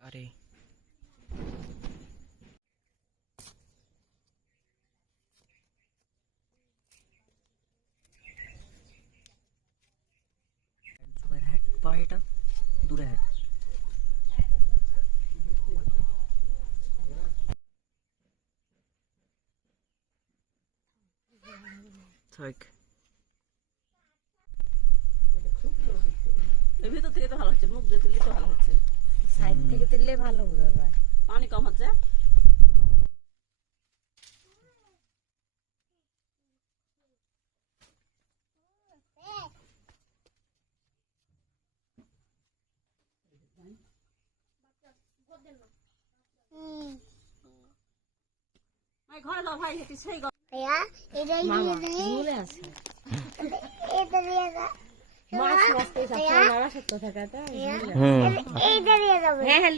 अरे পাড়াটা দূরে হাট থাক এর ভিতর থেকে তো ভালো হচ্ছে, মুখ দিয়ে তুললে তো ভালো হচ্ছে, সাইড থেকে তুললে ভালো হবে। পানি কম হচ্ছে। ঘরে যাও ভাই, সেই ঝুলে আছে মাছ মাছ সব সময় সত্য থাকা তাই। হ্যাঁ হ্যাঁ